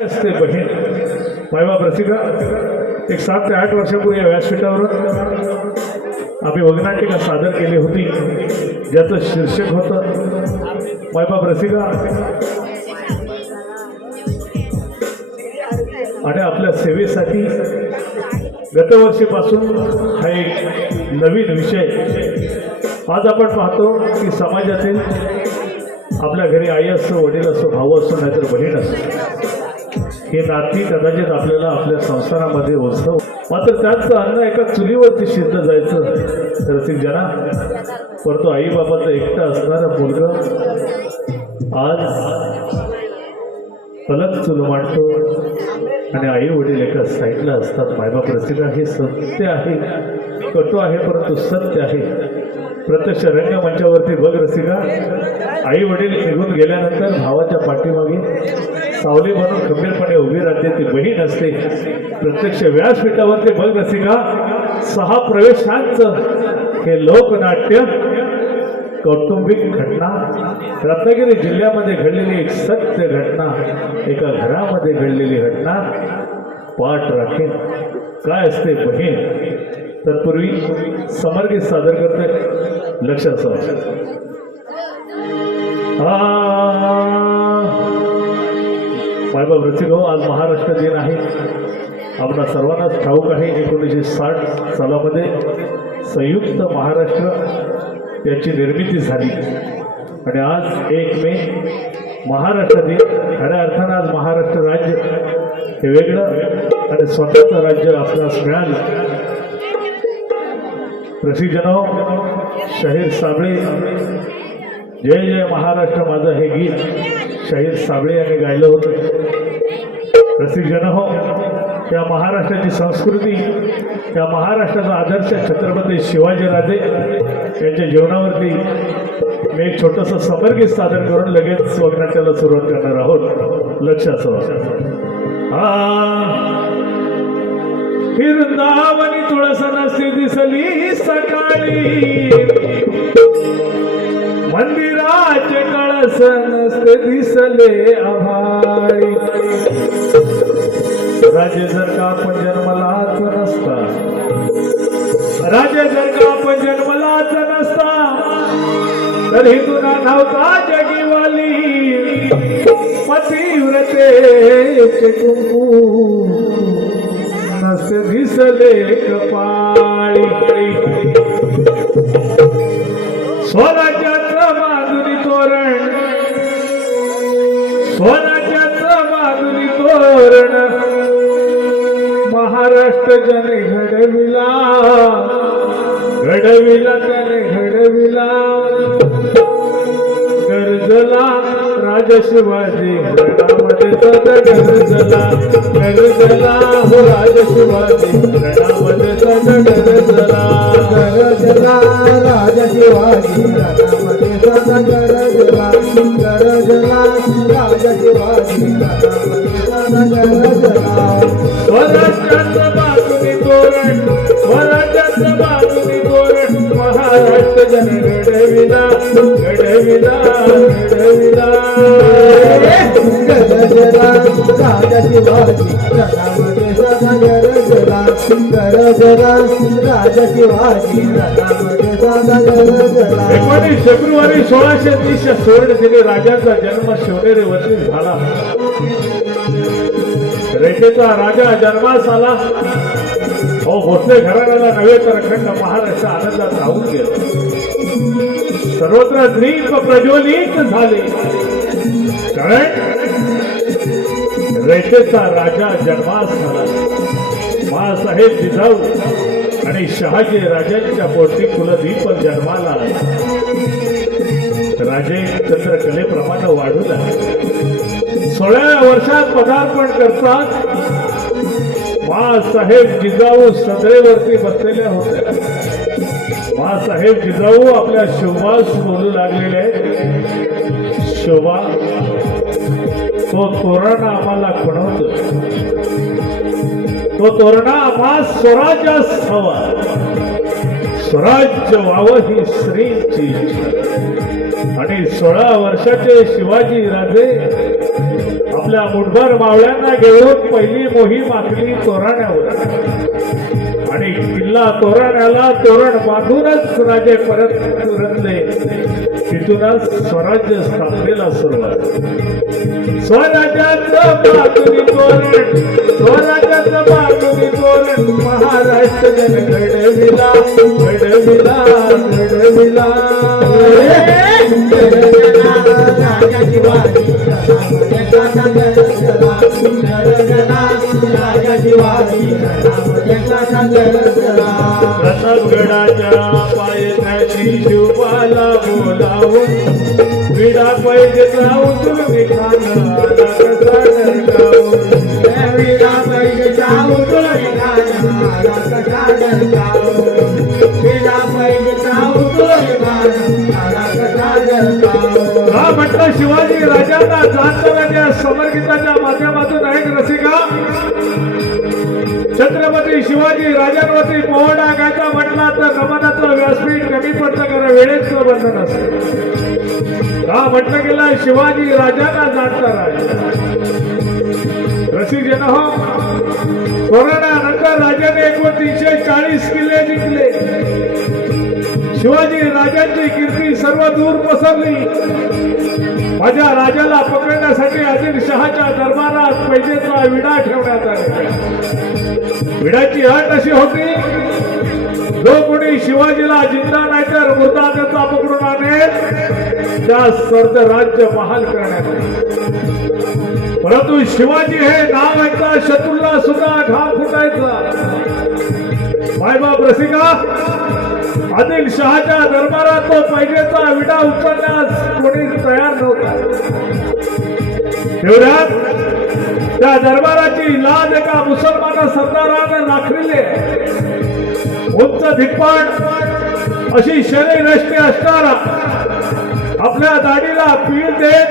असते बहीण मायबाप रसिका एक 7 ते 8 वर्षापूर्वी या व्यासपीठावर आम्ही वगनाटिका सादर केली होती, ज्याचं शीर्षक होतं मायबाप रसिका. आणि आपल्या सेवेसाठी गतवर्षीपासून हा एक नवीन विषय. आज आपण पाहतो की समाजातील आपल्या घरी आई असो, वडील असो, भाऊ असो, नाहीतर बहीण असो, हे नाती कदाचित आपल्याला आपल्या संसारामध्ये उत्सव. मात्र त्याचं अन्न एका चुलीवरती शिजत जायचं रसिक जना. परंतु आई बाबाचं एकटं असणारा मुलगा आज पलक चूल मांडतो आणि आई वडील एका साईडला असतात. मायबाप रसिका हे सत्य आहे, कटू आहे परंतु सत्य आहे. प्रत्यक्ष रंगमंचावरती बघ रसिका, आई वडील निघून गेल्यानंतर भावाच्या पाठीमागे सावली बनून खंबीरपणे उभी राहते ती बहीण असते. प्रत्यक्ष व्यासपीठावरती बघ रसिका, 6 प्रवेशांचं हे लोकनाट्य कौटुंबिक घटना, रत्नागिरी जिल्ह्यामध्ये घडलेली एक सत्य घटना, एका घरामध्ये घडलेली घटना पाठ राखेल. काय असते बहीण? तत्पूर्वी समर्गीत सादर करते. लक्षात ठेवा, मायबाप रसिको, आज महाराष्ट्र दिन आहे. आपल्या सर्वांनाच ठाऊक आहे 1960 सालामध्ये संयुक्त महाराष्ट्र याची निर्मिती झाली आणि आज 1 मे महाराष्ट्र दिन. खऱ्या अर्थानं आज महाराष्ट्र राज्य हे वेगळं आणि स्वतःचं राज्य आपल्यास मिळालं. रसिकजनो, शाहीर साबळे, जय जय महाराष्ट्र माझं हे गीत शाहीर साबळे यांनी गायलं होतं. रसिकजनो, त्या महाराष्ट्राची संस्कृती, त्या महाराष्ट्राचा आदर्श छत्रपती शिवाजीराजे यांच्या जीवनावरती मी एक छोटंसं समर्गीत सादर करून लगेच वगनाट्याला सुरुवात करणार आहोत. लक्षात ठेवा. वृंदावनी तुळस नसे दिसली सकाळी, मंदिराचे कळस नसते दिसले आभाळी. राजे जर का आपण जन्मलाच नसता, राजे जर का आपण जन्मलाच नसता, तर हिंदूना नव्हता जगीवाली. पतिव्रतेचे कुंकू नसते दिसले कपाळी. स्वराज्याचं बांधुनी तोरण, स्वराज्याचं बांधुनी तोरण महाराष्ट्र जने घडविला, घडविला त्याने घडविला. गरजला राजा शिवाजी रणामध्ये सदा गरजला, गरजला हो राजा शिवाजी रणामध्ये सदा गरजला, गरजला राजा शिवाजी रणामध्ये सदा गरजला, गरजला राजा शिवाजी रणामध्ये सदा गरजला. स्वराज्याचं बाजूनी तोरण, स्वराज्याचं बाजूनी तोरण महाराष्ट्र जन घडविला, घडविला, घडविला. गरजला राजा शिवाजी रणामध्ये सदा गरजला, गरजला राजा शिवाजी रणामध्ये सदा गरजला. 19 फेब्रुवारी 1630 या सुवर्ण दिनी राजाचा जन्म शिवनेरीवरती झाला. रेषेचा राजा जन्मास आला. हो, भोसले घराण्याला नव्हे तर अखंड महाराष्ट्र आनंदात राहून गेला. सर्वत्र दीप प्रज्वलित झाले, कारण रेषेचा राजा जन्मास आला. मासाहेब जिजाऊ आणि शहाजी राजांच्या पोटी कुलदीप जन्माला आला. राजे चंद्रकलेप्रमाणे वाढू लागले. 16व्या वर्षात पदार्पण करतात. मासाहेब जिजाऊ सदरेवरती बसलेल्या होत्या. मासाहेब जिजाऊ आपल्या शोभास बोलू लागलेले आहेत. शोभा, तो तोरण आम्हाला खुणवतो, तो तोरणा आम्हा स्वराज्यास हवा, स्वराज्य व्हावं ही स्त्रीची इच्छा. आणि 16 वर्षाचे शिवाजी राजे आपल्या मुठभर मावळ्यांना घेऊन पहिली मोहीम आखली तोराण्यावर आणि किल्ला तोराण्याला तोरण बांधूनच राजे परत रचले. तिथूनच स्वराज्य स्थापनेला सुरुवात. स्वराज्याचं बांधुनी तोरण, स्वराज्याचं बांधुनी तोरण महाराष्ट्र जन घडविला घडविला घडविला. प्रतापगडाच्या पायथ्याशी शिवबाला बोलावून विडा पैजेचा उचलून खाणं आला कसा डरकावून. विडा पैजेचा उचलून खाणं आला कसा डरकावून. विडा पैजेचा उचलून खाणं आला कसा डरकावून. हा म्हटलं शिवाजी राजांना जाणणाऱ्या समरगीताच्या माध्यमातून अनेक रसिका छत्रपती शिवाजी राजांवरती पोवाडा गायचा म्हटला तर नमनाचं व्यासपीठ कमी पडतं, कारण वेळेचं बंधन असतं. का म्हटलं गेलं शिवाजी राजांना जाणता राजा. रसिक जन हो, कोरोनानंतर राजाने एकूण 340 किल्ले जिंकले. शिवाजी राजांची कीर्ती सर्व दूर पसरली. माझ्या राजाला पकडण्यासाठी आदिलशहाच्या दरबारात पैजेचा विडा ठेवण्यात आला. विडाची अट अशी होती, जो कोणी शिवाजीला जिंदा नाही तर मुर्दा त्याचा पकडून आणेल त्या सर्द राज्य बहाल करण्यात आले. परंतु शिवाजी हे नाव ऐकता शत्रूला सुद्धा घाम फुटायचा. मायबाप रसिका, आदिलशहाच्या दरबारात तो पैजेचा विडा उचलण्यास कोणी तयार नव्हता. तेवढ्यात त्या दरबाराची लाज एका मुसलमान सरदाराने राखलेली. उंच धिप्पाड अशी शरीर रचने असणारा, आपल्या दाढीला पीळ देत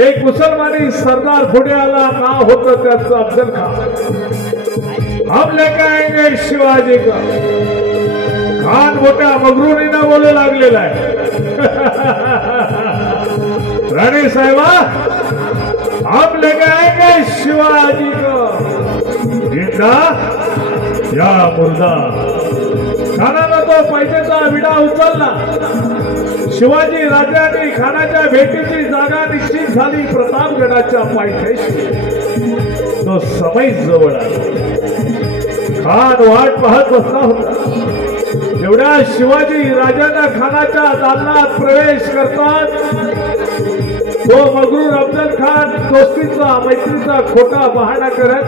एक मुसलमानी सरदार पुढे आला. नाव होतं त्याचं अफजल खान. हम लेके आएंगे शिवाजी का. खान मोठ्या मगरुरीनं बोलू लागलेला आहे. राणी साहेबा, हम लेके आएंगे शिवाजी को. जिंदा या मुर्दा. खानानं तो पैजेचा विडा उचलला. शिवाजी राजांनी खानाच्या भेटीची जागा निश्चित झाली. प्रतापगडाच्या पायथ्याशी तो समय जवळ आला. खान वाट पाहत बसला होता. एवढ्या शिवाजी राजांना खानाच्या दालनात प्रवेश करतात तो मगरूर अफजल खान दोस्तीचा मैत्रीचा खोटा बहाणा करत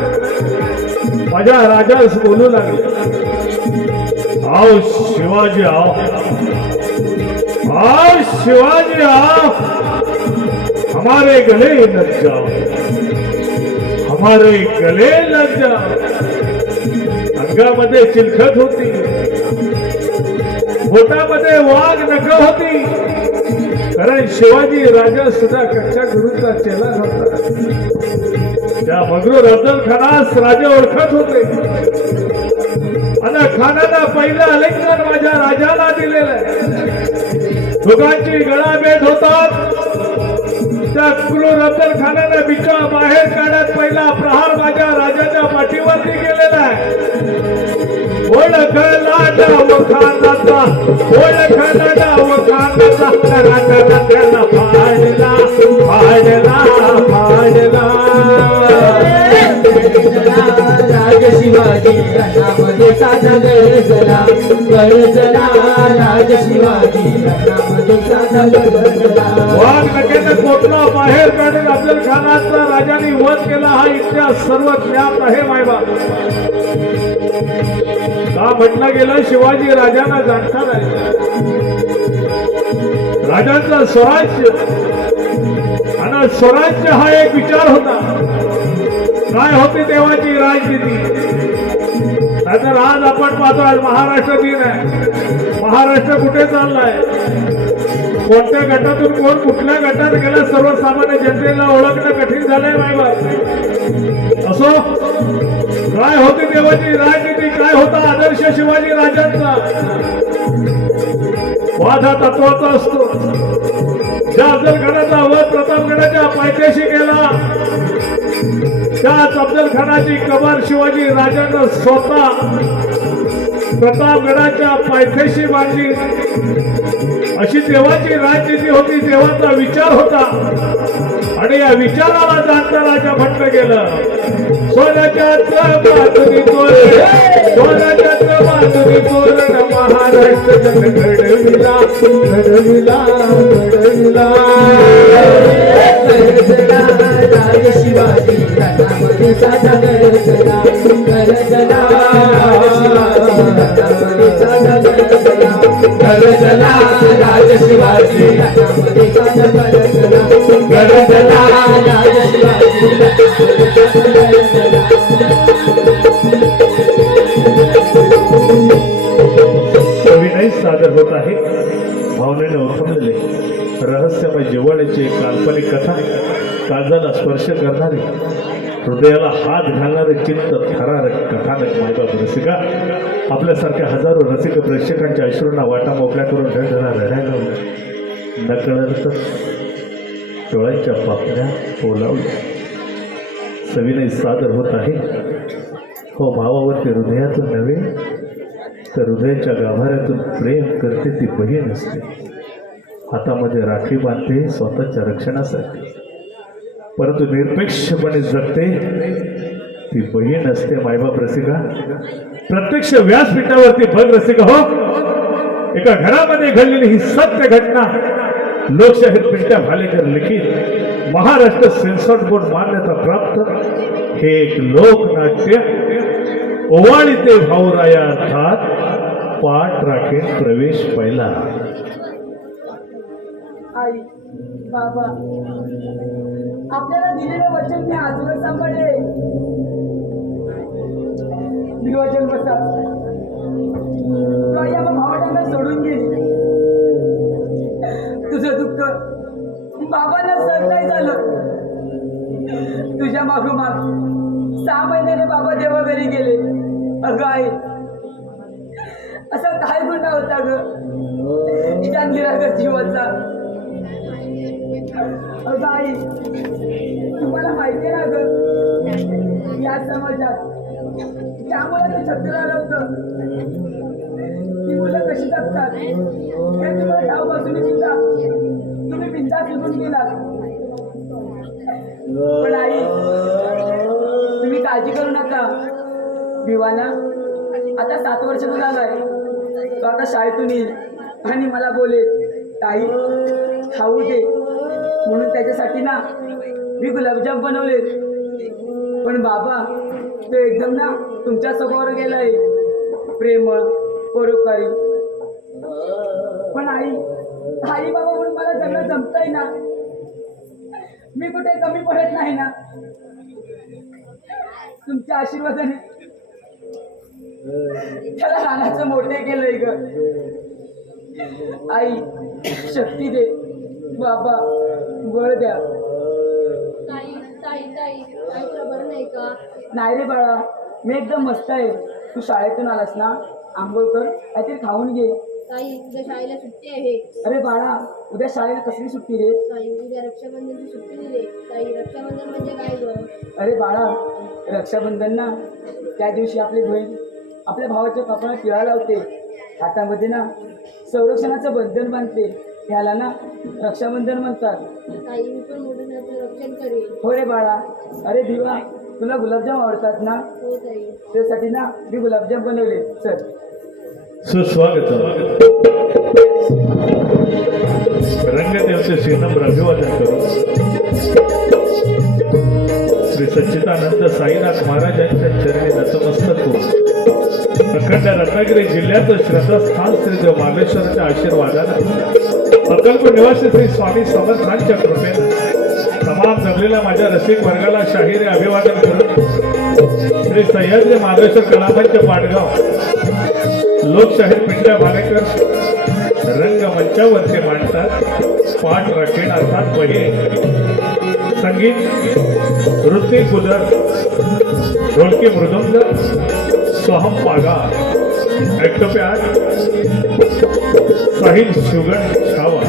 माझ्या राजास बोलू लागले. आओ शिवाजी आओ, आओ शिवाजी आओ, हमारे गले लग जाओ, हमारे गले लग जाओ. अंगामध्ये चिलखत होती, बोटामध्ये वाघ नख होती, कारण शिवाजी राजा सुद्धा कच्च्या गुरूचा चेला होता. त्या मगरूर अफजल खानास राजा ओळखत होते आणि खानानं पहिलं आलिंगन माझ्या राजाला दिलेलं आहे. दोघांची गळाभेट होतात. त्या क्रूर अफजल खानानं बिचा बाहेर काढत पहिला प्रहार माझ्या राजाच्या पाठीवरती केलेला आहे. ओळखला डाव खानाचा, ओळखला डाव खानाचा, त्याला फाडला फाडला फाडला. राज शिवाजी रणामध्ये साधा गरजला गरजला. राज शिवाजी रणामध्ये साधा गरजला. वाघ नकेनं कोटला बाहेर काढून अफजल खानाचा राजाने वध केला. हा इतिहास सर्व ज्ञात आहे मायबा. का म्हटलं गेलं शिवाजी राजांना जाणता नाही. राजांचा स्वराज्य आणि स्वराज्य हा एक विचार होता. काय होती तेव्हाची राजनीती. नाहीतर आज आपण पाहतो आज महाराष्ट्र दिन आहे. महाराष्ट्र कुठे चाललाय, कोणत्या गटातून कोण कुठल्या गटात गेलं सर्वसामान्य जनतेला ओळखणं कठीण झालंय मायबा. असो, काय होती तेव्हाची राजनीती, काय होता आदर्श शिवाजी राजांचा. वाद हा तत्वाचा असतो. ज्या अफजलखानाचा वध प्रतापगडाच्या पायथ्याशी केला, त्याच अफजलखानाची कबर शिवाजी राजानं स्वतः प्रतापगडाच्या पायथ्याशी बांधली. अशी देवाची राजनीती होती, देवाचा विचार होता. आणि या विचाराला जाणता राजा म्हटलं गेलं, सोन्याच्या बाजूनी तोरण, सोन्याच्या बाजूनी तोरण महाराष्ट्र जन घडविला, घडविला, घडविला. गरजला राज शिवाजी रणामध्ये साधा गरजला, गरजला राज शिवाजी रणामध्ये साधा गरजला, गरजला राज शिवाजी रणामध्ये साधा गरजला, गरजला राज शिवाजी रणामध्ये साधा गरजला. कविनय सादर होत आहे भावनेने उठवलेले रहस्यमय जिव्हाळ्याची एक काल्पनिक कथा, काळजाला स्पर्श करणारी, हृदयाला हात घालणारे, चित्त थरारक कथानक मायबाप रसिका. आपल्यासारख्या हजारो रसिक प्रेक्षकांच्या अश्रूंना वाटा मोकळ्या करून ढळढळा रडायला नकळतच डोळ्यांच्या पापण्या ओलावल्या. सविनय सादर होत आहे हो भावावरती हृदयातून नव्हे तर हृदयाच्या गाभाऱ्यातून प्रेम करते ती बहीण असते. हातामध्ये राखी बांधते स्वतःच्या रक्षणासाठी, परंतु निरपेक्षपणे जगते ती बहीण असते मायबाप रसिका. प्रत्यक्ष व्यासपीठावरती बघ रसिका हो, एका घरामध्ये घडलेली ही सत्य घटना लोकशाहीर पिंट्या भालेकर लिखित महाराष्ट्र सेन्सॉर बोर्ड मान्यता प्राप्त हे एक लोकनाट्य ओवाळीते भाऊराया अर्थात पाठ राखेन प्रवेश पहिला. आई बाबा, आपल्याला दिलेले वचन मी आजवर सांभाळले. मी वचन बसा या भावंडांना सोडून गेली. तुझं दुःख बाबांना सहन नाही झालं. तुझ्या मागोमाग 6 महिन्याने बाबा देवा घरी गेले. अगं आई, असा काय गुन्हा होता ग त्या निरागस जीवाचा? अगं आई, तुम्हाला माहिती आहे ना ग, या समाजात त्यामुळे ते छत्र होतं. ती मुलं कशी जगतात हे तुम्हाला ठाऊक असून सुद्धा तुम्ही बिनधास्त निघून गेलात. पण आई, तुम्ही काळजी करू नका. भिवाना आता 7 वर्षाचा झालाय. तो आता शाळेतून येईल आणि मला बोलेल, ताई खाऊ दे. म्हणून त्याच्यासाठी ना मी गुलाबजाम बनवले. पण बाबा तो एकदम ना तुमच्या समोर गेलाय, प्रेमळ, परोपकारी. पण आई, आई बाबा म्हणून मला सगळं जमतंय ना. मी कुठे कमी पडत नाही ना. तुमच्या आशीर्वादाने त्याला लहानाचं मोठे केलंय ग. आई शक्ती दे, बाबा बळ द्या. ताई ताई ताई ताई तुला बरं नाही का? नाही रे बाळा, मी एकदम मस्त आहे. तू शाळेतून आलास ना, आंघोळ कर, काहीतरी खाऊन घे. ताई उद्या शाळेला सुट्टी आहे. अरे बाळा, उद्या शाळेला कसली सुट्टी रे? ताई उद्या रक्षाबंधनची सुट्टी दिली. ताई रक्षाबंधन म्हणजे काय ग? अरे बाळा, रक्षाबंधन ना, त्या दिवशी आपली बहीण आपल्या भावाच्या कपाळात टिळा लावते, हातामध्ये ना संरक्षणाचं बंधन बांधते. ह्याला ना रक्षाबंधन म्हणतात. ताई मी पण मोठं त्याचं रक्षण करेन. हो रे बाळा. अरे भिवा, तुला गुलाबजाम आवडतात ना? हो ताई. त्यासाठी ना मी गुलाबजाम बनवले. चल. सुस्वागत. रंगदेवचे श्रीनम्र अभिवादन करू. श्री सच्चिदानंद साईनाथ महाराजांच्या चरणी नतमस्तक होऊन अखंड रत्नागिरी जिल्ह्याचं श्रद्धास्थान श्री देव मार्लेश्वराच्या आशीर्वादानं अक्कलकोट निवासी श्री स्वामी समर्थांच्या कृपेनं तमाम जमलेल्या माझ्या रसिक वर्गाला शाहिरे अभिवादन करून श्री सह्याद्री मार्लेश्वर कलामंच पाटगाव लोकशाहीर पिंट्या भालेकर रंगमंचावरती मांडतात पाठ राखेण अर्थात बहीण. संगीत ऋतिक गुलर, ढोलकी मृदुंग सोहम पागा, ॲक्टोप्यार साहिल शुगन छावा.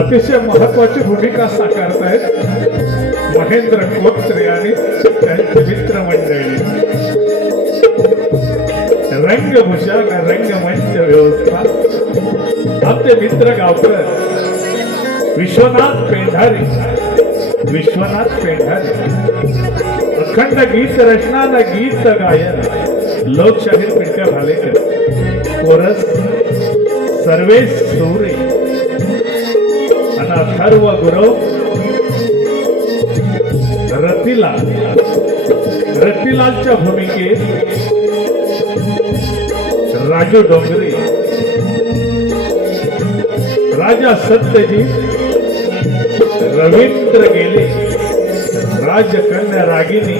अतिशय महत्वाची भूमिका साकारतायत महेंद्र कोत्रे आणि त्यांचे मित्रमंडळी. रंगभूषण रंगमंच व्यवस्था आमचे मित्र गावकर विश्वनाथ पेंढारे. अखंड गीत रचना न गीत गायन लोकशाहीर पिंट्या भालेकर. कोरस सर्वेश सोरे आणि अथर्व गुरव रतिलालच्या भूमिकेत राजू डोंगरे, राजा सत्यजित, रवींद्र गेले, राजकन्या रागिनी,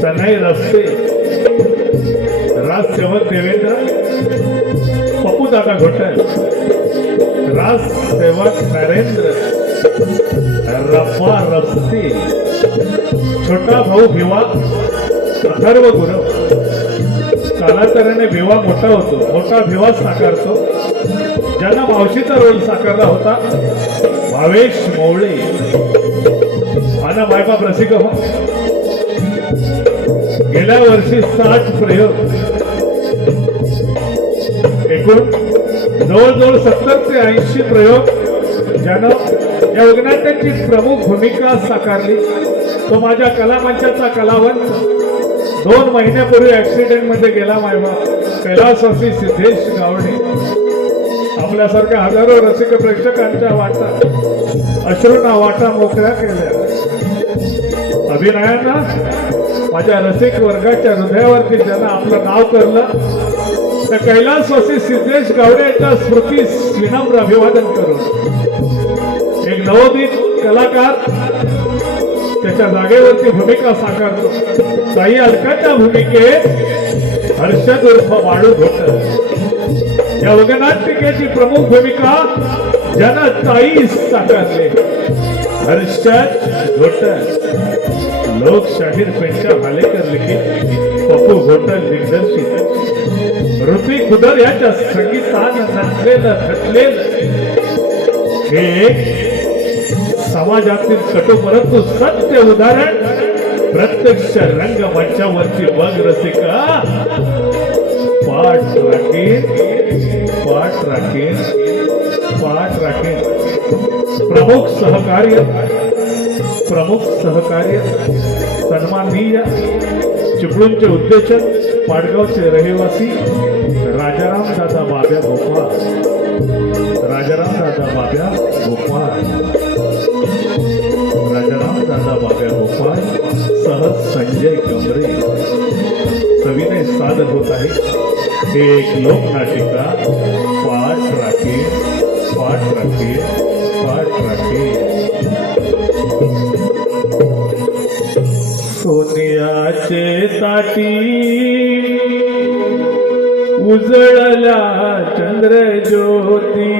सनई रस्ते, राजसेवक देवेंद्र, पप्पूदादा घोटल, राजसेवक नरेंद्र, रप्पा रस्ते, छोटा भाऊ भिवा, अथर्व गुरव. कालांतराने भिवा मोठा होतो, मोठा भिवा साकारतो. ज्यांना मावशीचा रोल साकारला होता भावेश मोवळे आणि मायबाप रसिक हो. गेल्या वर्षी 60 प्रयोग, एकूण जवळजवळ 70 ते 80 प्रयोग ज्यानं या वगनाट्याची प्रमुख भूमिका साकारली. तो माझ्या कलामंचाचा कलावंत. 2 महिन्यापूर्वी ऍक्सिडेंट मध्ये गेला मायबाप कैलासवासी सिद्धेश गावडे. आपल्यासारख्या हजारो रसिक प्रेक्षकांच्या वाटा अश्रूंना वाटा मोकळ्या केल्या. अभिनयानं माझ्या रसिक वर्गाच्या हृदयावरती ज्यांना आपलं नाव करलं त्या कैलासवासी सिद्धेश गावडेच्या स्मृतीस विनम्र अभिवादन करून एक नवोदित कलाकार त्याच्या जागेवरती भूमिका साकारतो. ताई अलकाच्या भूमिकेत हर्षद उर्फ वाळू घोटल. या वगनाट्यकेची प्रमुख भूमिका ज्यानं ताई साकारले हर्षद घोटल. लोकशाहीर पेंट्या भालेकर लिखित, पप्पू घोटल दिग्दर्शित, ऋतिक खुदर याच्या संगीतानं नटलेलं थटलेलं हे समाजातील कटू परंतु सत्य उदाहरण प्रत्यक्ष रंगमंचावरची बघ रसिका. पाठ राखेन. प्रमुख सहकार्य सन्माननीय चिपळूणचे उद्योजक, पाडगावचे रहिवासी राजाराम दादा बाब्या गोपाळ. सह संजय कमरे सविनय सादर होत आहे. हे एक लोकनाटिका पाठ राखे. सोनियाचे ताटी उजळल्या चंद्रज्योती.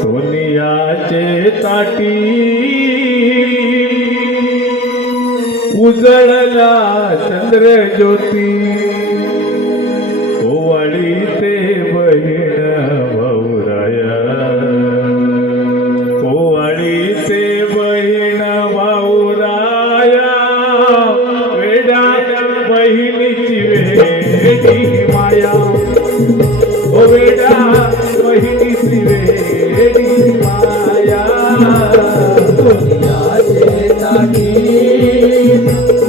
सोनियाचे ताटी उजळला चंद्रज्योती. ओवाळी ते बहीण भाऊराया. ओवाळी ते बहीण भाऊराया. वेड्या बहिणीची वेडी माया. ओ वेड्या बहिणीची वेडी माया. सोनियाचे ताटी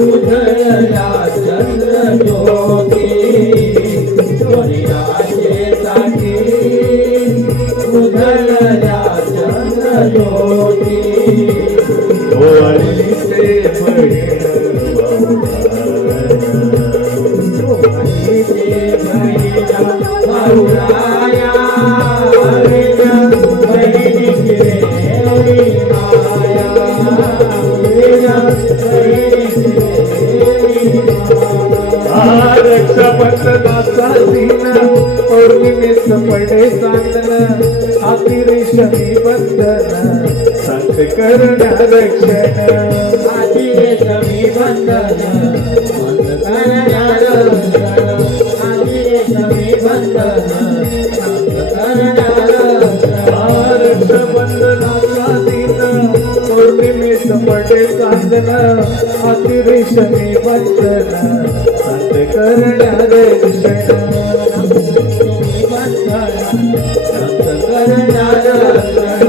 उजळल्या चंद्रज्योती. सोनियाचे ताटी उजळल्या चंद्रज्योती. ओवाळी ते बहीण भाऊराया. बहिणीची वेडी माया. रक्षाबंधनाचा दिन पौर्णिमेच पडे चांदन. आखिरी शमी बंधन संत करण्या रक्षण. आखिरी शमी बंधन संत करण्या रक्षण. आखिरी शमी बंधन संत करण्या रक्षण. समी बंधन संत करणारे रक्षण संत करणारे रक्षण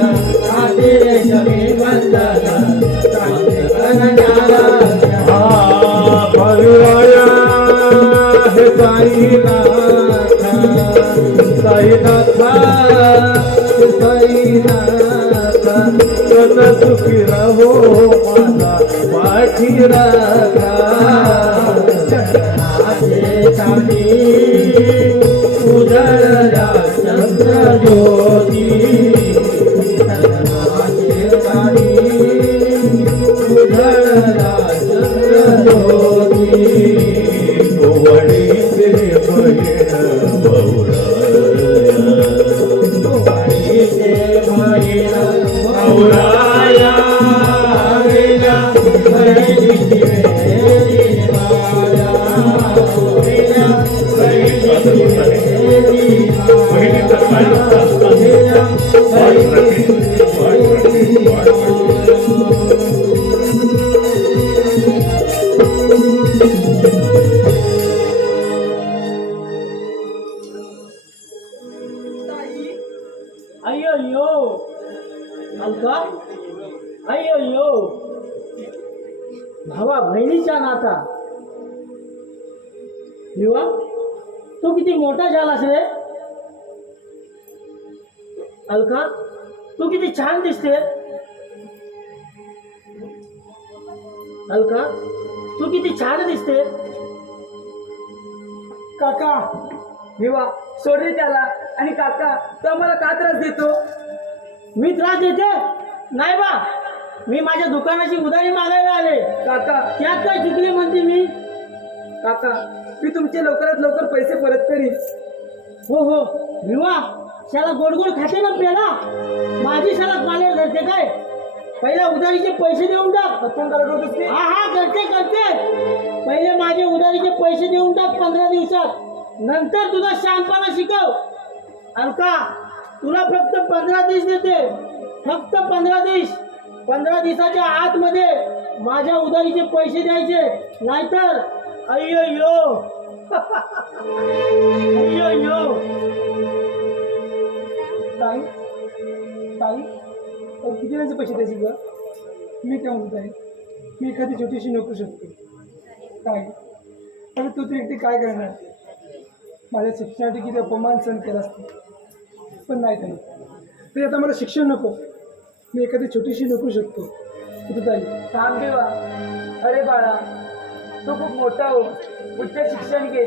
आधी रे समी बंधन संत करणारे रक्षण भाविराया हे साईनाथ सदा सुखी रहो माझा पाठी राखा उजळला चंद्र ज्योती उजळला चंद्र ज्योती वडीचे बहीण औराया वेला बहिणीची वेली माया वेला बहिणीची वेली अय्यो अलका अय्यो भावा बहिणीचा नाता युवा तू किती मोठा झालास रे अलका तू किती छान दिसते अलका तू किती छान दिसते काका विवा सोड रे त्याला आणि काका तो आम्हाला का त्रास देतो मी त्रास देते नाही बा मी माझ्या दुकानाची उधारी मागायला आले काका त्यात काय चुकले म्हणते मी काका मी तुमचे लवकरात लवकर पैसे परत करीन हो हो विवा शाला गोड गोड खाते ना पेला माझी शाला कॉलेज धरते काय पहिल्या उधारीचे पैसे देऊन टाक आपण करत होतोस हा हा करते पहिले माझे उधारीचे पैसे देऊन टाक 15 दिवसात नंतर तुझा शहाणपणा शिकव अलका तुला फक्त 15 दिवस देते फक्त 15 दिवस 15 दिवसाच्या आतमध्ये माझ्या उधारीचे पैसे द्यायचे नाहीतर अय्यो अय्यो ताई ताई किती जणांचे पैसे द्यायचे ग मी काय म्हणत आहे मी एखादी छोटीशी नोकरी शकतो ताई पण तू ते एकटी काय करणार माझ्या शिक्षणासाठी किती अपमान सहन केला असतो पण नाही ताई ते आता मला शिक्षण नको मी एखादी छोटीशी नोकरी शकतो कुठे ताई थांब देवा अरे बाळा तू खूप मोठा हो उच्च शिक्षण घे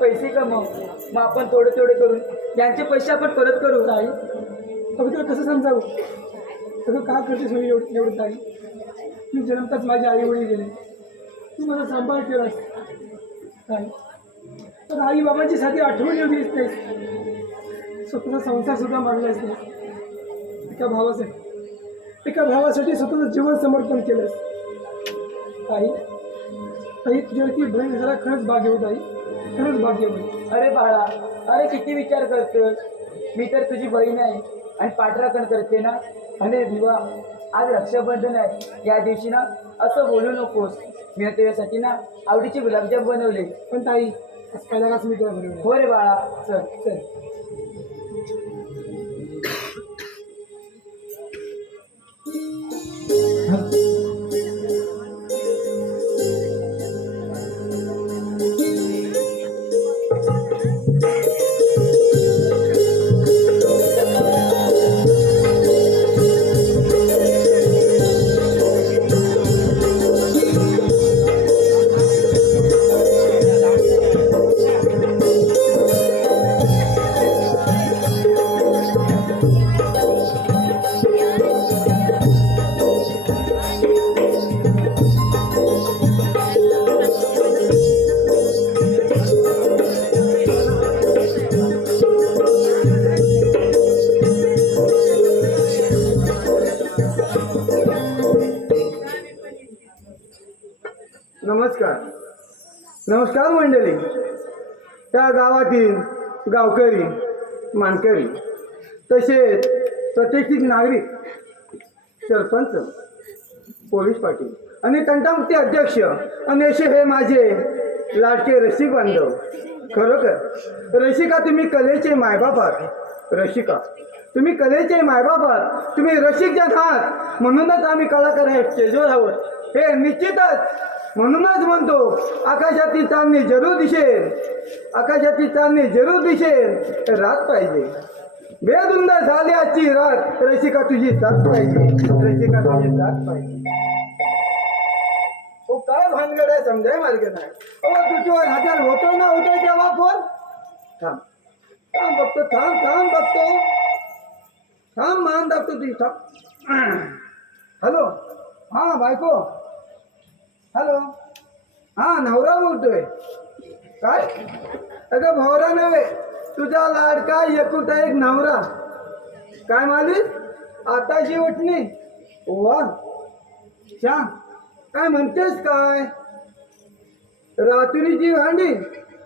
पैसे कमव मग आपण थोडे थोडे करून यांचे पैसे आपण परत करू ताई अगं तुला कसं समजावं अगं का करतेस मी एवढं ताई मी जन्मताच माझे आई वडील गेले तू माझा सांभाळ केलास ताई तर आई बाबांची साधी आठवण एवढी असतेस स्वतःचा संसार सुद्धा मांडलास नाही एका भावासाठी स्वतःचं जीवन समर्पण केलंस ताई ताई तुझ्यावरती बहीण जरा खरंच भाग्य होत आई खरंच भाग्य होईल अरे बाळा अरे किती विचार करतोस मी तर तुझी बहीण आहे आणि पाठराखण करते ना अरे दिवा आज रक्षाबंधन आहे या दिवशी ना असं बोलू नकोस मी तुझ्यासाठी ना आवडीचे गुलाबजाम बनवले पण ताई पहिल्याच मी तुला बनवले हो रे बाळा चल चल नमस्कार मंडळी. त्या गावातील गावकरी मानकरी तसेच प्रतिष्ठित नागरिक सरपंच पोलीस पाटील आणि तंटामुक्ती अध्यक्ष आणि असे हे माझे लाडके रसिक बांधव. खरोखर रसिका तुम्ही कलेचे मायबाप आहात. रसिका तुम्ही कलेचे मायबाप आहात. तुम्ही रसिक जन आहात म्हणूनच आम्ही कलाकार हे स्टेजवर आहोत हे निश्चितच. म्हणूनच म्हणतो आकाशातील चांदणी जरूर दिसेल, आकाशातील चांदणी जरूर दिसेल. रात पाहिजे बेधुंद झाली आजची रात. रसिका तुझी साथ पाहिजे, रसिका तुझी साथ पाहिजे. हो काय भानगड आहे समजाय मार्ग नाही. अहो तुझ्यावर हजार होतो ना होतो तेव्हा फोन. थांब थांब बघतो, थांब बघतो, थांब मान दाखतो तुझी. थांब. हॅलो हां बायको. हॅलो हां नवरा बोलतोय. काय अगं भावरा नव्हे, तुझा लाडका एकुलता एक नवरा. काय मालिक आताशी उठणी. वा छान. काय म्हणतेस काय? रात्रीची भांडी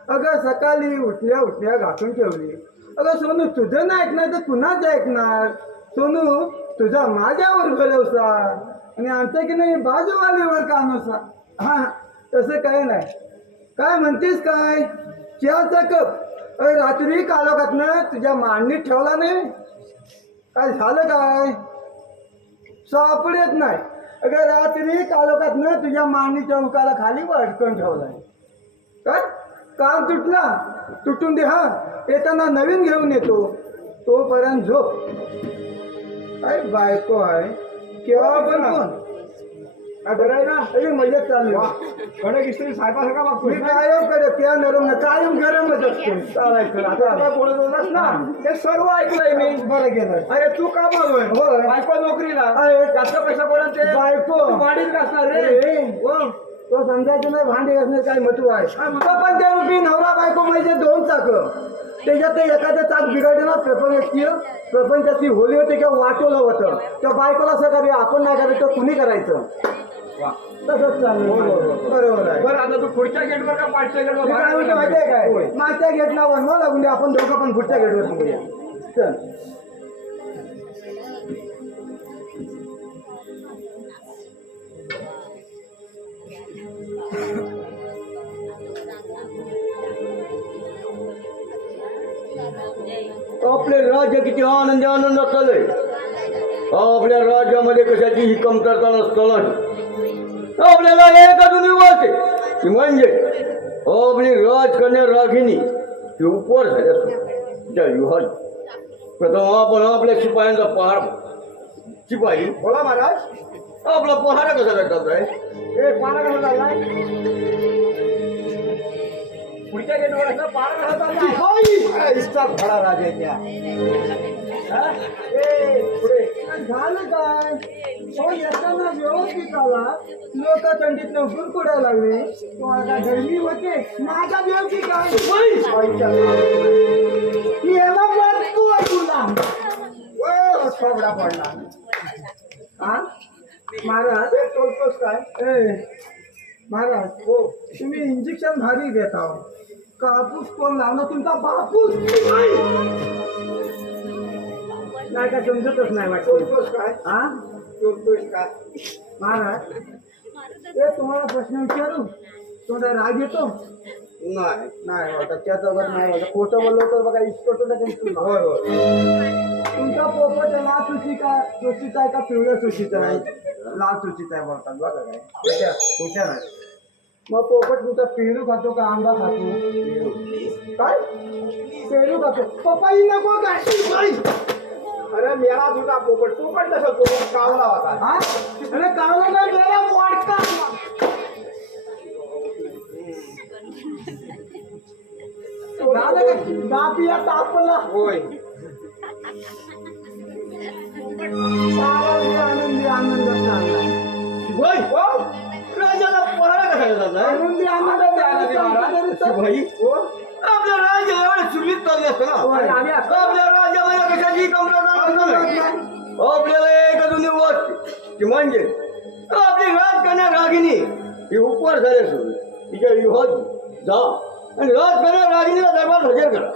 अगं सकाळी उठल्या उठल्या घासून ठेवली. अगं सोनू तुझं नाही ऐकणार तर कुणाच ऐकणार. सोनू तुझा माझ्यावर भरवसा आणि आमचं की नाही बाजूवालीवर कानोसा. हां तसं काय नाही. काय म्हणतेस काय? चहाचा कप रात्री कालोखातनं तुझ्या मांडणीत ठेवला नाही. काय झालं काय? सापडत नाही. अगं रात्री कालोखातनं तुझ्या मांडणीच्या उकाला खाली अडकून ठेवलाय. काय कान तुटला तुटून दे. हा येताना नवीन घेऊन येतो, तोपर्यंत झोप. काय बायको आहे केव्हा पण कोण बरं आहे ना. अरे मजेत चालू कडक इस्त्री साहेबासारखा बघतो. मी कायम कडक त्या नरम कायम गरमच असतो. चालायचं आता काय बोलत होतास ना ते सर्व ऐकलंय मी. बरं गेलं. अरे तू का बोलतोय? हो बायको नोकरीला जास्त पैसा पडून ते बायको भांडीत घासणार रे. हो तो समजायचं नाही भांडी घासण्यात काय महत्व आहे. पण त्या रुपी नवरा बायको म्हणजे दोन चाकं. त्याच्यात एखादं चाक बिघडलं ना प्रपंचाची होली होते किंवा वाटोलं होतं त्या बायकोला सगळं आपण नाही करायचं कुणी करायचं. तसंच चालू बरोबर आहे. बरं आता तू पुढच्या गेटवर का पाठच्या गेटवर काय म्हणतो माहिती आहे काय? मागच्या गेटला वनवा लागून दे, आपण दोघं पण पुढच्या गेटवर थांबूया. चल आपले राज्य किती आनंदात चालय. आपल्या राज्यामध्ये कशाची ही कमतरता नसताना आपल्याला एक अजून वाटते की म्हणजे आपली राजकन्या रागिनी ही उपवर झाल्या युहाजी. प्रथम आपण आपल्या शिपायांचा पहार. शिपाई बोला महाराज. आपला पहारा कसा करतात आहे? हे पारा कसा चाललाय? पुढच्या गेटवर असं पारा कसा चाललाय? इस्ता भडा राजाच्या पुढे झालं काय? हो येताना व्यवस्थित आला. लोक थंडीतनं गुरकुड्या लागले. तो आता गरमी होते माझा व्यवस्थित काय याला बघतो तुला थोडा पडला. हा महाराज बोलतोस काय? महाराज हो तुम्ही इंजेक्शन भारी देत आहो. कापूस कोण लावणं तुमचा बापूस नाही का समजतच नाही वाटतोस काय? हा बोलतोस काय? महाराज ते तुम्हाला प्रश्न विचारू तुम्हाला राग येतो? नाही नाही होता त्याच्यावर नाही होता. खोटं बोललो तर बघा इस्कोट. होय होय. तुमचा पोपट लाल सुशीचा आहे का पिवळ्या सुशीचा आहे? लाल सुशीचा आहे बोलतात बघा काय हुशार आहे. मग पोपट तुमचा पेरू खातो का आंबा खातो? काय पेरू खातो? पपाई नको काय? अरे मेला तुझा पोपट कसं पोपट कावला होता. हा अरे कावला नाही मेला वाटका. बापिया तापला होय. आनंद होय राजाला पहारा कसा करतात? आनंदी आनंद शिपाई आपल्या राज्य एवढं सुरळीत चालले असतं ना. आपल्या राज्यामध्ये कशाची कमतरता नाही. आपल्याला एक अजून वाटते की म्हणजे आपली राजकन्या रागिनी ही उपवार झाली असून तिच्या युहात जा आणि राजकन्या रागिनीला दरबार हजर करा.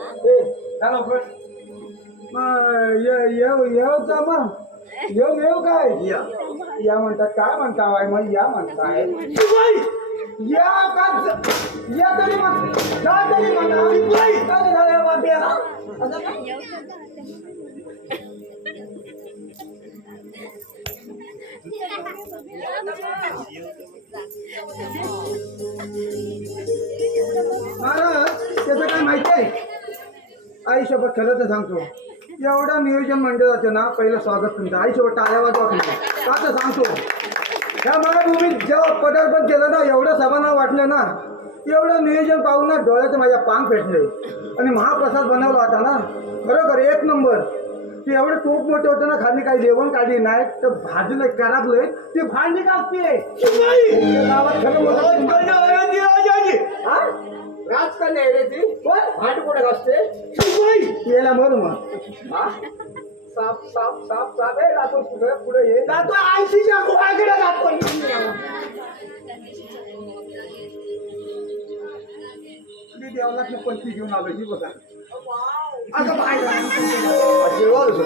येऊ काय या या म्हणतात काय म्हणताय मग या म्हणताय या का या तरी म्हण जा तरी म्हणा काय झालं बाब्या असं काय? महाराज त्याचं काय माहिती आहे आईसोबत खरं तर सांगतो एवढं नियोजन मंडळाचं ना पहिलं स्वागत तुमचं आईसोबत टाळ्या वाजवा तुमचं का तर सांगतो ह्या महाभूमीत जेव्हा पदार्पण केलं ना एवढं सभांना वाटलं ना एवढं नियोजन पाहून ना डोळ्याचं माझ्या पांग पेटले आणि महाप्रसाद बनवला होता ना खरोखर एक नंबर ते एवढं तूप मोठे होतं ना खाली काही जेवण काढली नाही तर भाजलं कराबलंय ती भांडी कापते गावात खरं राजकन्या आहे रे ती भांड कुठे घासते याला मर मग साप साप साप साप आहे जातो पुढे पुढे ये जातो आयशीच्या गुहाकडे जातो मी देवलात पंथी घेऊन आलो ही बघा अगं बाहेर आशीर्वाद होतो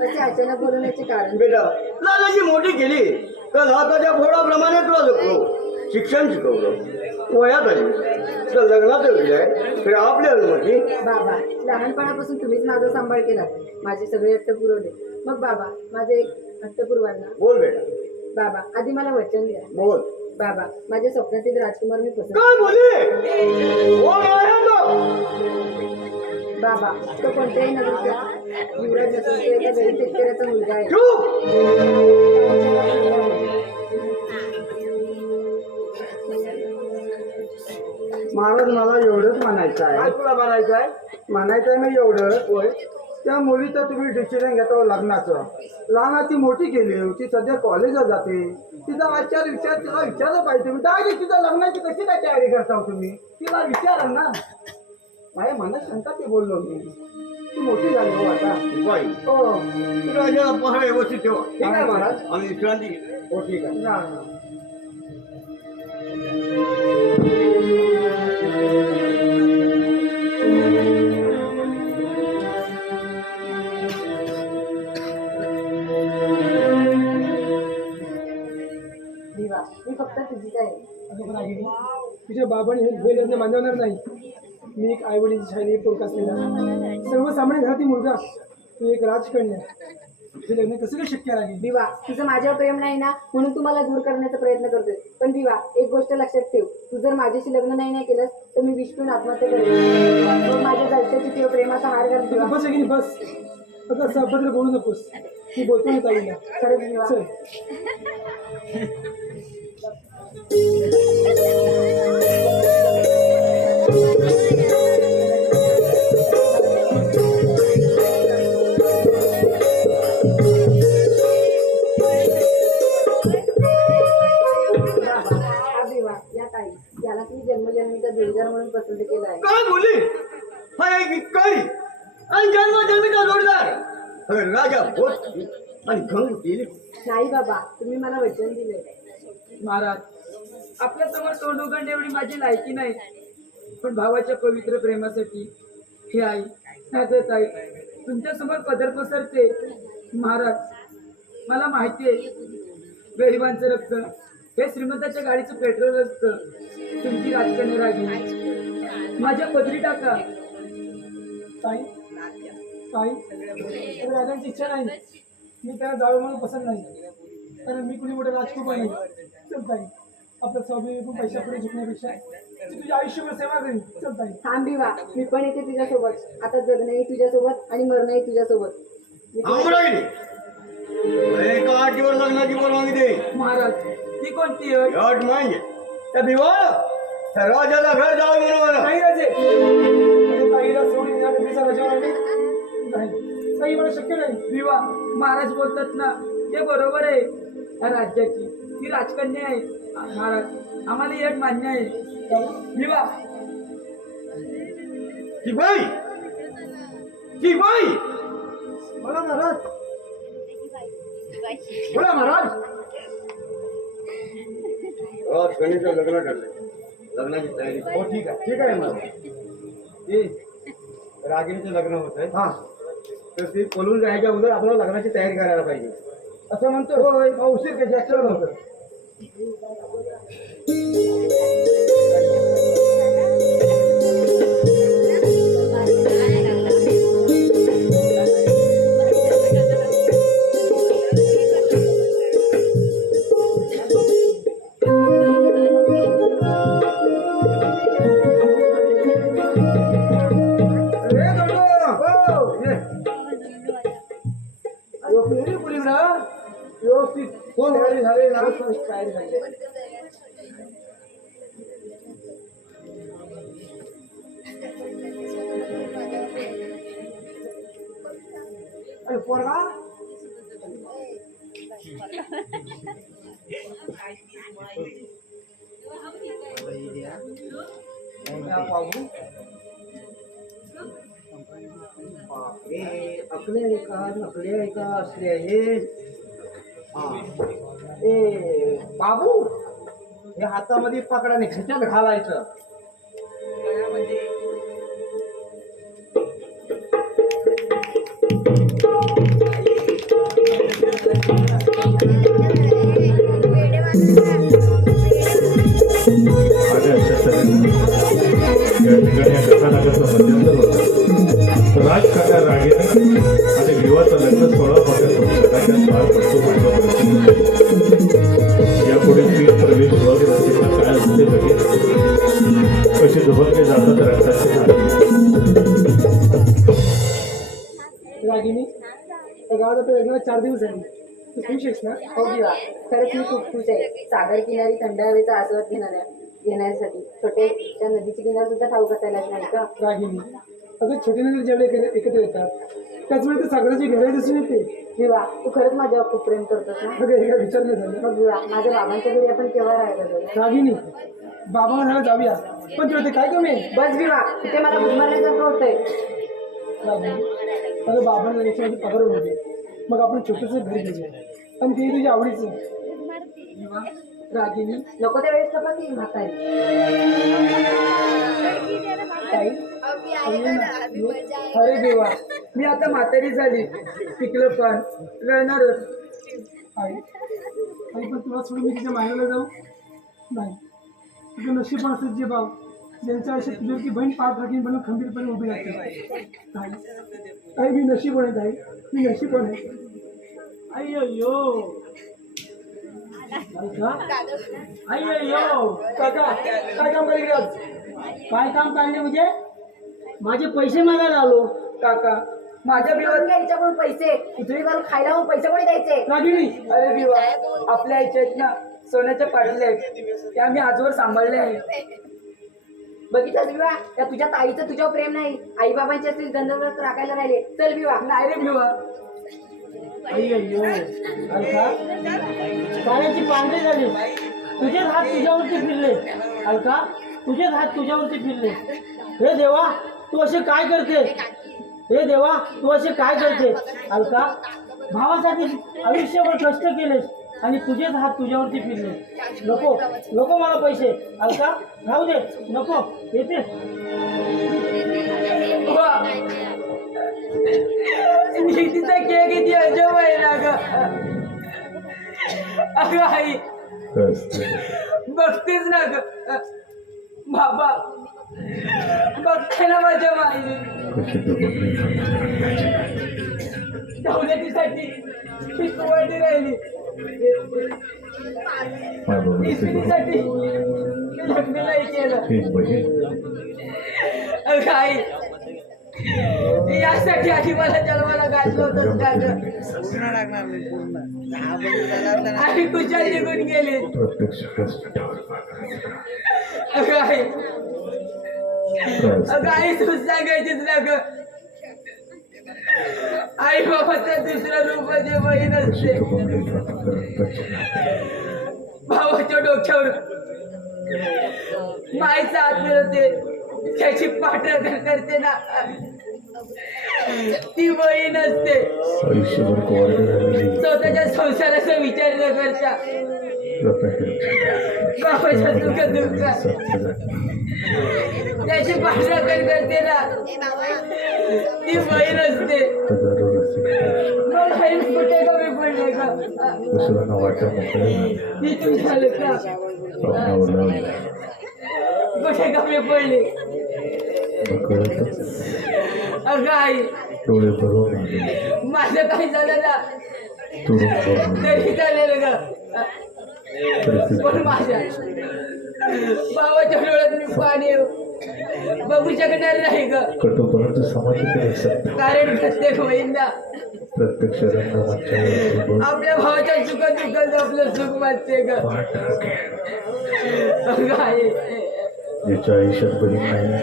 असे अचानक बोलवण्याचे कारण बेटा लालाची मोठी केली तर हाताच्या फोडाप्रमाणे तुला जपलो शिक्षण शिकवलं वयात आली तर लग्नात आहे तर आपल्या अनुमती बाबा लहानपणापासून तुम्हीच माझा सांभाळ केला माझे सगळे हट्ट पुरवले मग बाबा माझे एक हट्ट पुरवाल ना बोल बेटा बाबा आधी मला वचन द्या बोल बाबा माझ्या स्वप्नातील राजकुमार मी पसंत काय बोले कोण आहे तो? बाबा तो कोणत्याही नगरीचा युवराज नसून तो एका गरीब शेतकऱ्याचा मुलगा आहे चूप महाराज मला एवढंच म्हणायचं आहे तुला म्हणायचं आहे म्हणायचं आहे मी एवढं होय त्या मुलीचं तुम्ही डिसिजन घेता लग्नाचं लहानाची मोठी केली ती सध्या कॉलेजला जाते तिचा आचार विचार तिला विचारलं पाहिजे तुम्ही डायरेक्ट तिच्या लग्नाची कशी काय तयारी करता तुम्ही तिला विचारा ना माझ्या मनात शंका ते बोललो मी ती मोठी झाली हो आता बाई हो राजा पहा व्यवस्थित ठेवा ठीक आहे महाराज आम्ही विश्रांती घेतो हो ठीक आहे ना दिवा मी फक्त तुझीच आहे तुझ्या बाबाने हे लग्न मानवणार नाही मी एक आईवडीलची शाळेत पोरक असलेला सर्वसामान्य घरातील मुलगा तू एक राजकन्या हे लग्न कसं काय शक्य आहे विवा तुझं माझ्यावर प्रेम नाही ना म्हणून तू मला दूर करण्याचा प्रयत्न करतोय पण विवा एक गोष्ट लक्षात ठेव तू जर माझ्याशी लग्न नाही केलंस तर मी विष्णून आत्महत्या करेन मग माझ्या जलत्याची ठेव प्रेमाचा हार घाल विवा बस आहे की नाही बस आता असं अभद्र बोलू नकोस मी बोलतो ना ताईला खरंच विवा चल हा विवा या ताई याला तुम्ही जन्मजन्मीचा जोडीदार म्हणून पसंत केला आहे काय बोलली हा एक काही आणि जन्मजन्मीचा जोडदार अरे राजा होत आणि गंग केली नाही बाबा तुम्ही मला वचन दिले महाराज आपल्या समोर तोंड उघडणे एवढी माझी लायकी नाही पण भावाच्या पवित्र प्रेमासाठी हे आई नात्यात आई तुमच्या समोर पदर पसरते महाराज मला माहिती आहे गरिबांचं रक्त हे श्रीमंताच्या गाडीचं पेट्रोल असतं तुमची राजकन्या रागी माझ्या पदरी टाका ताई ताई राजांची इच्छा नाही मी त्याला जावं म्हणून पसंत नाही कारण मी कुणी मोठं राजकुमार नाही चल ताई आपलं स्वामी विकून पैशा पुढे झुकण्यापेक्षा ती तुझ्या आयुष्यभर सेवा करेन चल ताई थांब विवा मी पण येते तुझ्यासोबत आता जगणंही तुझ्यासोबत आणि मरणंही तुझ्यासोबत मी एका आठीवर लग्नाची परवानगी दे महाराज ती कोणती अट? अट म्हणजे त्या भिवाळ त्या राजाला घर जावं म्हणून नाही राजे आणि ताईला सोडून या नगरीचा राजा आम्ही नाही ताई मला शक्य नाही विवा महाराज बोलतात ना ते बरोबर आहे या राज्याची ती राजकन्या आहे महाराज आम्हाला ही अट मान्य आहे विवा शिपाई शिपाई बोला महाराज बोला महाराज राजकन्याचं लग्न ठरलंय लग्नाची तयारी हो ठीक आहे महाराज ते रागिणीचं लग्न होत आहे हां तर ते पळून जायच्या अगोदर आपल्याला लग्नाची तयारी करायला पाहिजे असं म्हणतो होय मग उशीर कशा चल लवकर. अरे दोडो, हो, ये. पुरी पुरी ना व्यवस्थित कोण तयारी झाले ना तयारी झाली. अरे पोरगा आपले का नकले का असले हे ए बाबू हे हातामध्ये पकडाने खिच्यात घालायचं. आणि अशा तऱ्हेने या ठिकाणी या कथानकाचं मध्यंतर होतं. राजकन्या रागिनी आणि विवाहाचं लग्न सोहळा मोठ्या संस्कारात पार पडतो. यापुढे 3 प्रवेश द्वार रचना काय असते बघेल. कशी दुभंगे जातात रक्ताचे नाते. रागिनी त्या गावात आपल्या लग्नाला 4 दिवस झाले. तू खुश आहेस ना? हो दिवा, खरंच मी खूप खुश आहे. सागर किनारी थंड हवेचा आस्वाद घेण्यासाठी छोट्या नदीची किनार सुद्धा ठाऊक असायला नाही का? रागिनी अगं छोटे नदी जेवढे एकत्र येतात त्याचवेळी ते सागराची गहराई दिसून येते. दिवा, तू खरंच माझ्यावर खूप प्रेम करतोस ना? अगं हे काय विचार नाही झाले. मग दिवा, माझ्या बाबांच्या घरी आपण केव्हा राहायला जाऊ? रागिनी बाबाला झाला जाऊया पण तुला ते काय कमी आहे? बस दिवा, तिथे मला बुधमारण्यासारखं होतंय. रागिनी अगं बाबांना याच्यामध्ये पगार होते. मग आपण छोटंसं घर घेऊया आणि ते तुझ्या आवडीचं. रागिनी नको त्या वेळेस कपा ती म्हातारी. ताई अरे देवा, मी आता म्हातारी झाली. पिकलं पण रळणारच. आई आई पण तुला सोडून मी तिच्या माहेरला जाऊ नाही. तुझं नशीब पण असेल जे भाव ज्यांच्या आयुष्यात तुझ्यावरती बहीण पाठ राखीन बनून खंबीरपणे उभी राहते. आई मी नशीब आहे ताई, मी नशीब आहे. आई अय्यो आई अय्यो काका काय काम करी आज? काय काम काढले म्हणजे माझे पैसे मागायला आलो. काका माझ्या घेऊन बिवात घ्या हिच्याकडून पैसे. उजळी घालून खायला मग पैसे कोणी द्यायचे? रागिनी अरे बिवा, आपल्या आईच्या आहेत ना सोन्याच्या पाटल्या आहेत, त्या मी आजवर सांभाळल्या आहेत. बघितलंस विवा, त्या तुझ्या ताईचं तुझ्यावर प्रेम नाही. आई बाबांचे असतील गंधर्व राखायला राहिले. चल विवा. नाही रे बिवा, आई अय्यो अलका काळ्याची पांढरी झाली. तुझेच हात तुझ्यावरती फिरले. अलका तुझेच हात तुझ्यावरती फिरले. हे देवा तू असे काय करते? हे देवा तू असे काय करते? अलका भावासाठी आयुष्यभर कष्ट केलेस आणि तुझेच हात तुझ्यावरती फिरले. नको नको मला पैसे. अलका राहू दे, नको. येते वा, नीतीचा केक किती अजब आहे ना ग. अगं आई बघतेच ना ग. बाबा बघते ना माझ्या माईने दौलतीसाठी ही सुवर्ण राहिली. इस्त्रीसाठी लग्न नाही केलं. अगं आई यासाठी आधी मला जन्माला घातलं होतं का ग? आणि कुशल निघून गेले. अगं आई तू सांगायचीच ना ग. आई बाबाचं दुसरं रूप म्हणजे बहीण असते. भावाच्या डोक्यावर मायचा हात मिळवते, त्याची पाठराखण करते ना, ती बहीण असते. स्वतःच्या संसाराचा विचार न करता बाबाच्या दुःख त्याची पाठराखण करते ना, ती बहीण असते. बहीण कुठे कमी पडले का? दुसऱ्यांना वाटा मोकळ्या झाल्या. इथून झालं का स्वप्न ओलावलं. कुठे कमी पडले कळतच अगं आई डोळे भरून आले. माझं काही झालं ना तुरुंग तरी झालेलं ग पण माझ्या बाबाच्या डोळ्यात मी पाणी बघू शकणार नाही ग कटू परंतु समाजातील सत्य कारण प्रत्येक महिना प्रत्यक्ष रंगमंचावर आपल्या भावाच्या सुखात दुःखात आपलं सुख वाटते ग पाठ राखेल. अगं आई ज्याच्या आयुष्यात बहीण नाही ना,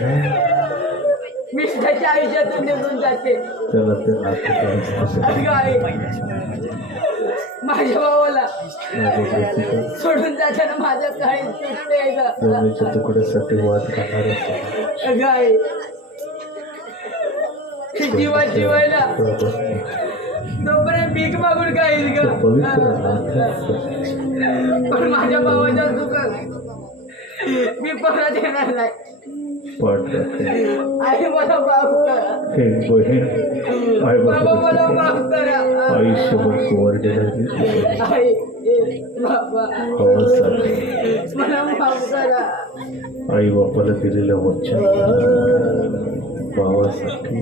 मी त्याच्या आयुष्यातून निघून जाते त्याला ते नाते करायचं. अगं आई माझ्या भावाला माझ्या प्रेसिका सोडून जाताना माझ्या काही सुटते ग जमिनीच्या तुकड्यासाठी वाद करणार असतो. अगं आई जीवा जीवायला तोपर्यंत भीक मागून खाईल ग पवित्र नात्याचं पण माझ्या भावाच्या सुखात मी परत येणार नाही पाठ राखेल. आई मला माफ करा हे बहीण आई बाबा मला बाबा माफ करा आयुष्यभर सुवर्ण राहिली. आई बाबा भावासाठी मला माफ करा आई बापाला दिलेलं वचन भावासाठी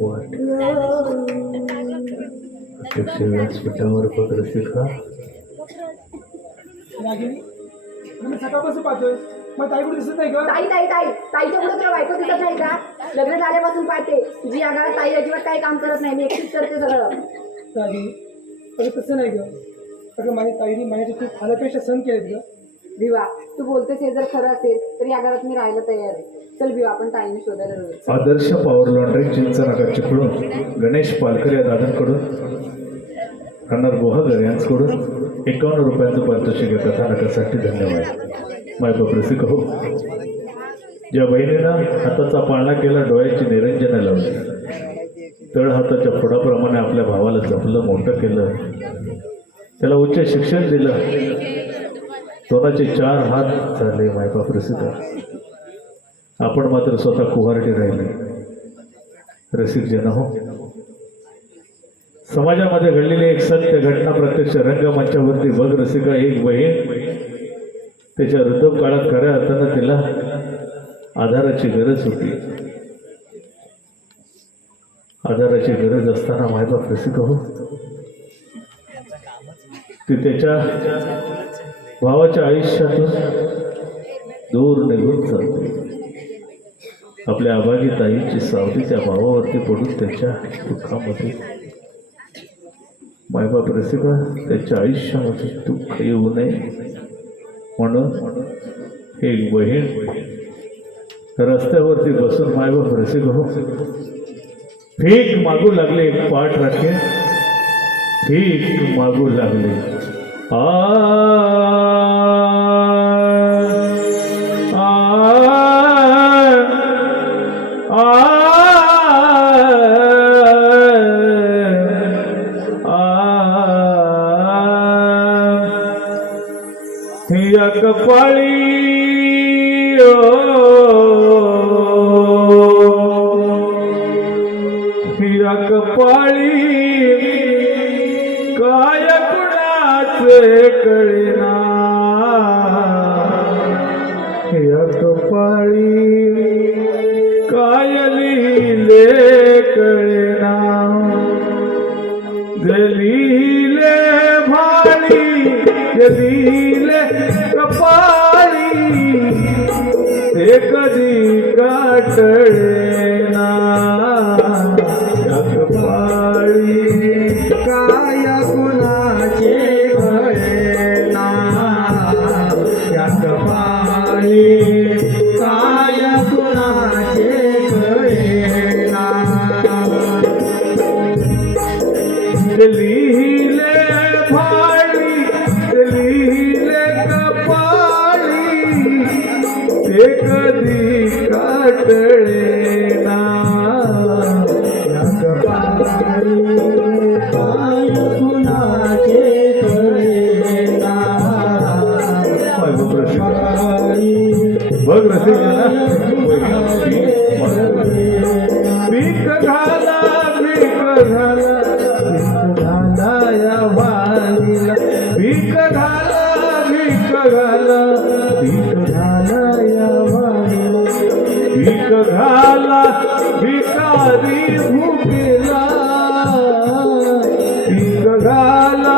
वाट प्रत्यक्ष व्यासपीठावर बघ रसिका. रागिनी मी सकाळपासून पाहतोय मग ताई कुठे दिसत नाही का? ताई ताई ताई ताईच्या पुढे तुला बायको दिसत नाही का? लग्न झाल्यापासून पाहते तुझी या घरात ताई अजिबात काही काम करत नाही, मी एकटीच करते सगळं. रागिनी अगं तसं नाही ग. अगं माझ्या ताईने माझ्याशी खूप हालापेक्षा सहन केलेत ग. विवा तू बोलतेस हे जर खरं असेल तर या घरात मी राहायला तयार आहे. चल विवा आपण ताईने शोधायला जाऊया. आदर्श पॉवर लॉन्ड्री चिंचनाका चिपळूण गणेश पालकर या दादांकडून राहणार गोहागर यांच्याकडून 51 रुपयांचं पारितोषिक या कथानकासाठी धन्यवाद. मायबाप रसिक हो, ज्या बहिणीनं हाताचा पाळणा केला, डोळ्याची निरंजनं लावली, तळ हाताच्या फोडाप्रमाणे आपल्या भावाला जपलं, मोठं केलं, त्याला उच्च शिक्षण दिलं, स्वतःचे 4 हात झाले. मायबाप रसिक आपण मात्र स्वतः कुहारडी राहिले. रसिक जन हो, समाजामध्ये घडलेली एक सत्य घटना प्रत्यक्ष रंगमंचावरती बघ रसिका. एक बहीण त्याच्या वृद्ध काळात खऱ्या अर्थानं तिला आधाराची गरज होती. आधाराची गरज असताना मायबाप रसिका हो, ती त्याच्या भावाच्या आयुष्यातून दूर निघून जाते. आपल्या अभागी ताईची सावली त्या भावावरती पडून त्याच्या दुःखामध्ये मायबाप रसिका त्याच्या आयुष्यामध्ये दुःख येऊ नये म्हणून एक बहीण रस्त्यावरती बसून मायबाप रसिका हो भीक मागू लागले. एक पाठ राखे भीक मागू लागले. या कपाळी या कपाळी काय कुणाचे कळेना. या कपाळी काय लिहिले कळेना. जलिले भाळी जलिले कपाळी ते कधी काटळेना. कपाळी काय कुणाचे कळेना. या कपाळी काय कुणाचे कळेना. लिहिले भाळी लिहिले कपाळी ते कधी काटळेना. या कपाळी काय कुणाचे कळेना. बघ रसिका भीक घाला भीक घाला भीक घाला या घाला भिकारी भुकेला भीक घाला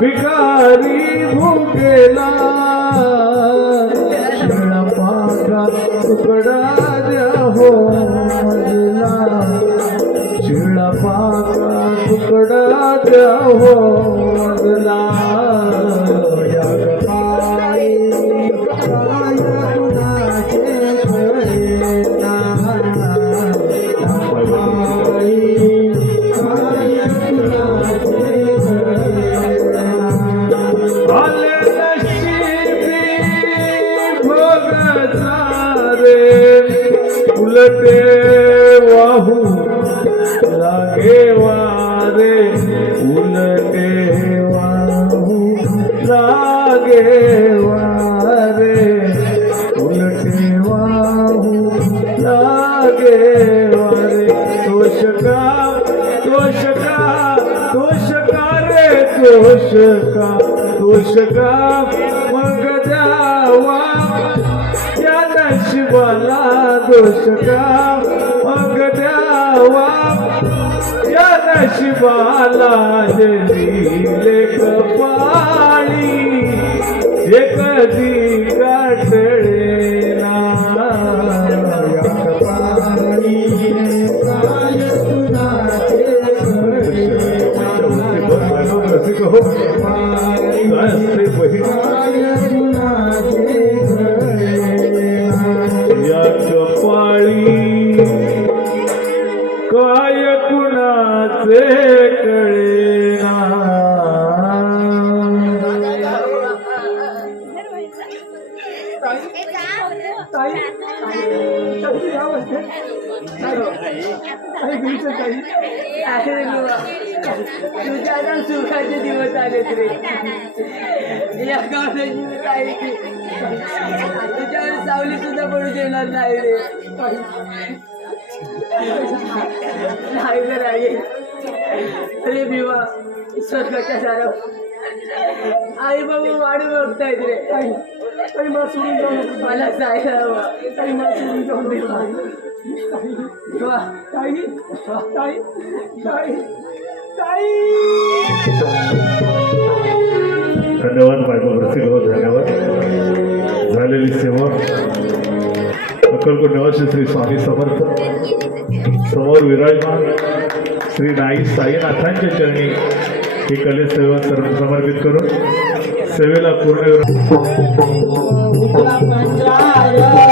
भिकारी भुकेला शिळा पांढरा तुकडा द्या हो मजला शिळा पांढरा तुकडा द्या हो मजला या गपाई आले नशिबी भोगचा रे उलटे वाहू लागे वारे उलटे वाहू लागे वारे उलटे वाहू लागे वारे तोषका तोषका तोषका रे तोषका तोषका मग द्यावा या नशिबाला दोषका मग द्यावा या नशिबाला लिहिले कपाळी हे कधी गाठळेना या कपाळी काय तुझाचे रसिक हो काय असते बहीण या कपाळी काय कुणाचे कळेना ताई ताई या म्हणते ताई घ्यायचं ताई अरे बुवा, तुझ्या आता सुखाचे दिवस आलेत रे या गावचे दिवस आहे की तुझ्यावर सावली सुद्धा पडू देणार नाही रे नाही ग राजे रे भिवा स्वर्गाच्या सारा आई बाबा वाढू बघतायत रे ताई ताई मला सोडून जाऊ नको मला जायला हवा ताई मला सोडून जाऊ नको वा, ताई ताई ताई ताई धन्यवाद बायको रसिक हो धन्यवाद झालेली सेवा अक्कलकोट निवासी श्री स्वामी समर्थ समोर विराजमान श्री नाई साईनाथांच्या चरणी ही कलेसेवा समर्पित करून सेवेला पूर्ण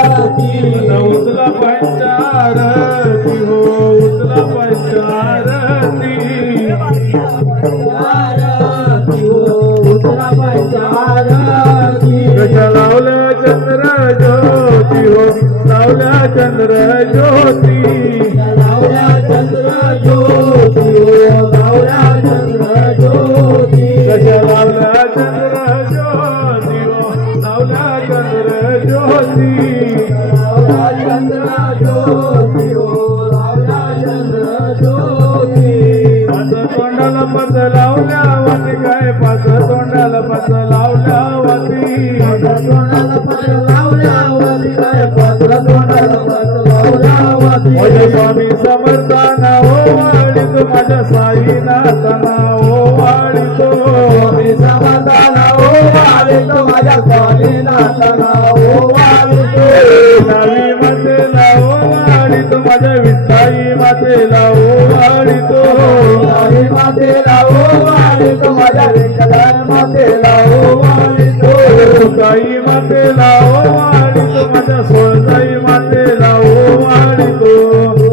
उचला पंचारती हो उचला पंचारती कशा लावल्या चंद्र ज्योती हो लावल्या चंद्र ज्योती लावल्या चंद्र ज्योती हो लावल्या चंद्र ज्योती कशा लावल्या चंद्र ज्योती हो लावल्या चंद्र ज्योती लावल्या चंद्र ज्योती हो लावल्या चंद्र ज्योती पाच तोंडाला पत लावल्या वाती काय पाच तोंडाला पत लावल्या वाती पाच तोंडाला पत लावल्या वाती काय पाच तोंडाला पत लावल्या वाती माझ्या स्वामी समर्थाना ओ वाळीतो माझ्या साईनाथाना ओ वाळीतो स्वामी समर्थाना ओ वाळीतो माझ्या स्वामीनाथाना ओ वाळीतो नावी मातेला ओ वाळीतो माझ्या विठाई मातेला ओ वाळीतो नावी मातेला ओ वाळीतो माझ्या विठ्ठल मातेला ओ वाळीतो साई मातेला ओ वाळीतो माझ्या सोळजाई मातेला ओ वाळीतो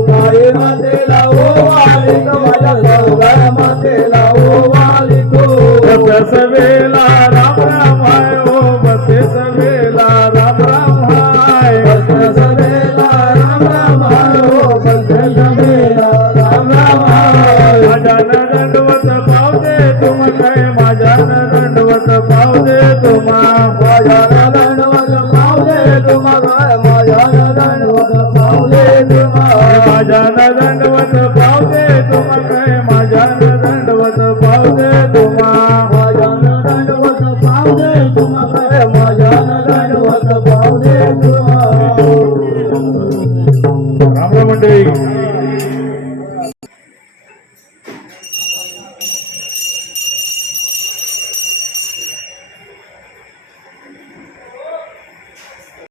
साई मातेला ओ वाळीतो माझ्या सोळजाई मातेला ओ वाळीतो बसे सवेला राम राम हाय ओ बसे सवेला राम राम हाय बसे सवेला राम राम हाय ओ बसे सवेला राम राम हाय माझ्या दंडवत पाव दे तुम काय माझ्या दंडवत पाव दे तुम्हा माझ्या दंडवत पाव दे तुम्हा काय माझ्या दंडवत पाव दे तुम्हा माझ्या दंडवत पाव दे तुम्हा काय माझ्या दंडवत पाव दे तुम्हा माझ्या दंडवत पाव दे तुम्हा काय माझ्या दंडवत पाव दे तुम्हा रामराम मंडळी